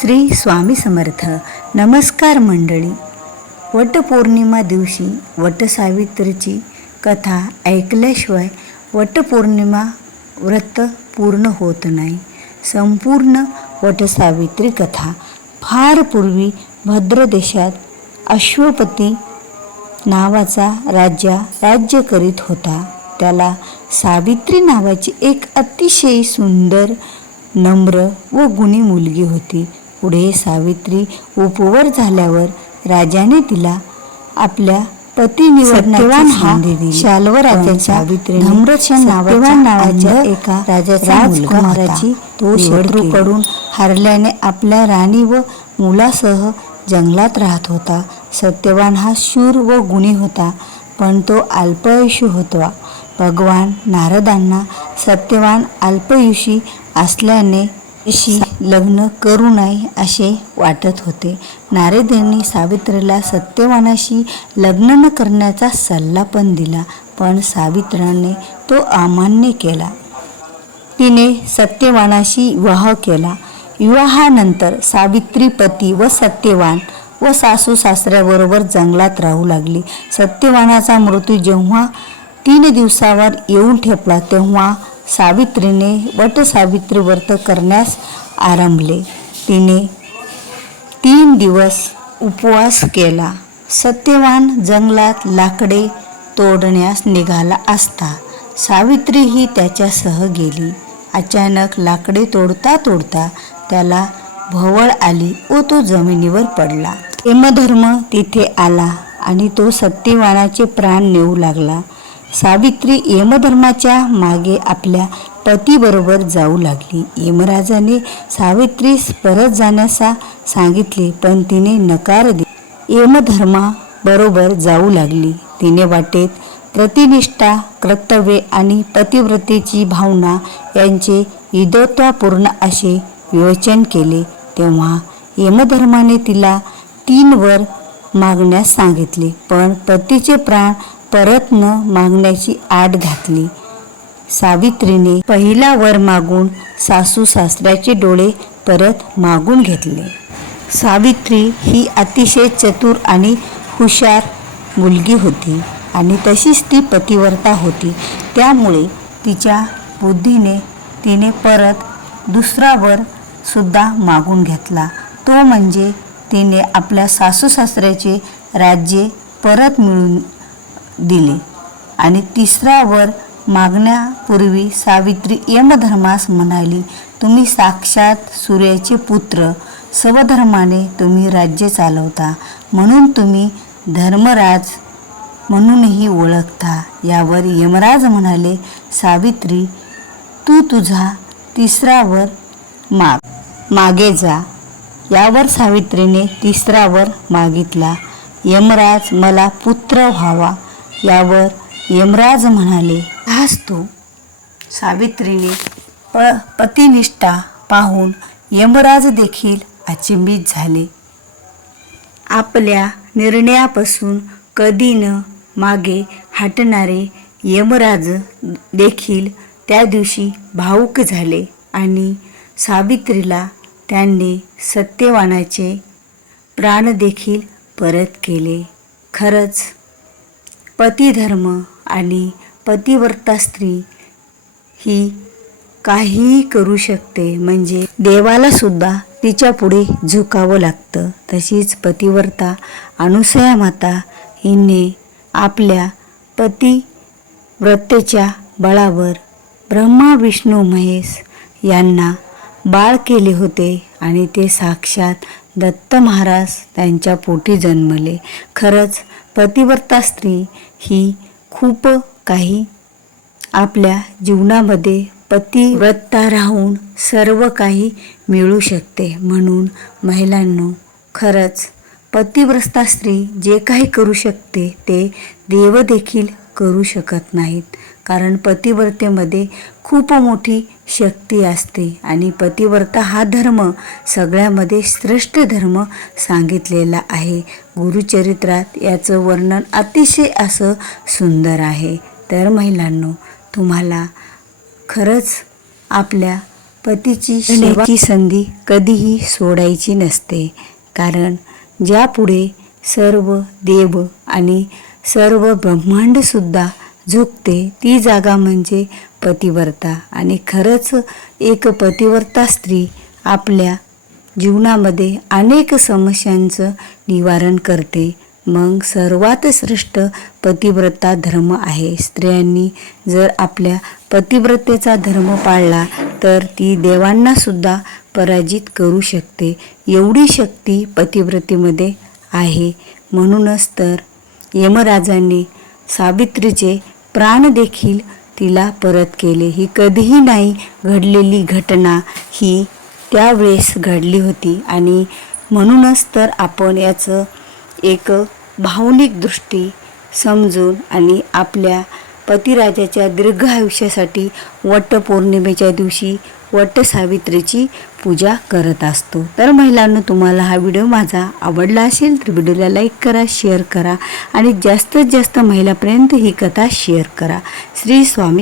श्री स्वामी समर्थ. नमस्कार मंडळी. वटपौर्णिमा दिवशी वटसावित्रीची कथा ऐकल्याशिवाय वटपौर्णिमा व्रत पूर्ण होत नाही. संपूर्ण वटसावित्री कथा फार पूर्वी भद्र देशात अश्वपती नावाचा राजा राज्य करीत होता. त्याला सावित्री नावाची एक अतिशय सुंदर नम्र व गुणी मुलगी होती. पुढे सावित्री उपवर झाल्यावर राजाने तिला आपल्या पती सावित्री नम्रसेन नावाच्या एका राजकुमाराची तो शत्रूकडून हरल्याने आपल्या राणी व मुलासह जंगलात राहत होता. सत्यवान हा शूर व गुणी होता पण तो अल्पयुषी होता. भगवान नारदांना सत्यवान अल्पयुषी असल्याने अशी लग्न करू नये असे वाटत होते. नारद यांनी सावित्रीला सत्यवानाशी लग्न न करण्याचा सल्ला पण दिला पण सावित्राने तो अमान्य केला. तिने सत्यवानाशी विवाह केला. विवाहानंतर सावित्री पती व सत्यवान व सासू सासऱ्याबरोबर जंगलात राहू लागली. सत्यवानाचा मृत्यू जेव्हा तीन दिवसावर येऊन ठेपला तेव्हा सावित्रीने वटसावित्री व्रत करण्यास आरंभले. तिने तीन दिवस उपवास केला. सत्यवान जंगलात लाकडे तोडण्यास निघाला असता सावित्री ही त्याच्यासह गेली. अचानक लाकडे तोडता तोडता त्याला भवळ आली व तो जमिनीवर पडला. हेमधर्म तिथे आला आणि तो सत्यवानाचे प्राण नेऊ लागला. सावित्री यमधर्माच्या मागे आपल्या पतीबरोबर जाऊ लागली. यमराजाने सावित्रीस परत जाण्याचा सांगितले पण तिने नकार दिला. यमधर्मा बरोबर जाऊ लागली. तिने वाटेत प्रतिनिष्ठा कर्तव्ये आणि पतिव्रतेची भावना यांचे इदत्वपूर्ण असे विवेचन केले. तेव्हा यमधर्माने तिला तीन वर मागण्यास सांगितले पण पतीचे प्राण परत न मागण्याची आड घातली. सावित्रीने पहिला वर मागून सासू सासऱ्याचे डोळे परत मागून घेतले. सावित्री ही अतिशय चतुर आणि हुशार मुलगी होती आणि तशीच ती पतिवर्ता होती. त्यामुळे तिच्या बुद्धीने तिने परत दुसरा वर सुद्धा मागून घेतला. तो म्हणजे तिने आपल्या सासू सासऱ्याचे राज्य परत मिळून दिले. आणि तिसरा वर मागण्यापूर्वी सावित्री यमधर्मास म्हणाली तुम्ही साक्षात सूर्याचे पुत्र स्वधर्माने तुम्ही राज्य चालवता. म्हणून तुम्ही धर्मराज म्हणूनही ओळखता. यावर यमराज म्हणाले सावित्री तू तुझा तिसरा वर माग मागे जा. यावर सावित्रीने तिसरा वर मागितला यमराज मला पुत्र व्हावा. यावर यमराज म्हणाले हाच तू सावित्रीने प पतिनिष्ठा पाहून यमराज देखील अचिंबित झाले. आपल्या निर्णयापासून कधी न मागे हटणारे यमराज देखील त्या दिवशी भावूक झाले आणि सावित्रीला त्यांनी सत्यवानाचे प्राणदेखील परत केले. खरंच पतिधर्म आणि पतिव्रता स्त्री ही काहीही करू शकते. म्हणजे देवाला सुद्धा तिच्या पुढे झुकावं लागतं. तशीच पतिव्रता अनुसया माता हिने आपल्या पतिव्रतेच्या बळावर ब्रह्मा विष्णू महेश यांना बाळ केले होते आणि ते साक्षात दत्त महाराज त्यांच्या पोटी जन्मले. खरंच पतिव्रता स्त्री ही खूप काही आपल्या जीवनामध्ये पतिव्रता राहून सर्व काही मिळू शकते. म्हणून महिलांनो खरंच पतिव्रता स्त्री जे काही करू शकते ते देवदेखील करू शकत नाहीत. कारण पतिव्रतेमध्ये खूप मोठी शक्ती असते आणि पतिव्रता हा धर्म सगळ्यामध्ये श्रेष्ठ धर्म सांगितलेला आहे. गुरुचरित्रात याचं वर्णन अतिशय असं सुंदर आहे. तर महिलांनो तुम्हाला खरंच आपल्या पतीची सेवेची संधी कधीही सोडायची नसते. कारण ज्यापुढे सर्व देव आणि सर्व ब्रह्मांडसुद्धा झुकते. ती जागा म्हणजे पतिव्रता. आणि खरंच एक पतिव्रता स्त्री आपल्या जीवनामध्ये अनेक समस्यांचं निवारण करते. मग सर्वात श्रेष्ठ पतिव्रता धर्म आहे. स्त्रियांनी जर आपल्या पतिव्रतेचा धर्म पाळला तर ती देवांना सुद्धा पराजित करू शकते. एवढी शक्ती पतिव्रतेमध्ये आहे. म्हणूनच तर यमराजांनी सावित्रीचे प्राण देखील तिला परत केले. ही कधीही नाही घडलेली घटना ही त्यावेळेस घडली होती आणि म्हणूनच तर आपण याचं एक भावनिक दृष्टी समजून आणि आपल्या पतिराजाच्या दीर्घ आयुष्यासाठी वटपौर्णिमेच्या दिवशी वटसावित्रीची पूजा करत असतो. तर महिलांनो तुम्हाला हा व्हिडिओ माझा आवडला असेल तर व्हिडिओला लाईक करा शेअर करा आणि जास्तीत जास्त महिलापर्यंत ही कथा शेअर करा. श्री स्वामी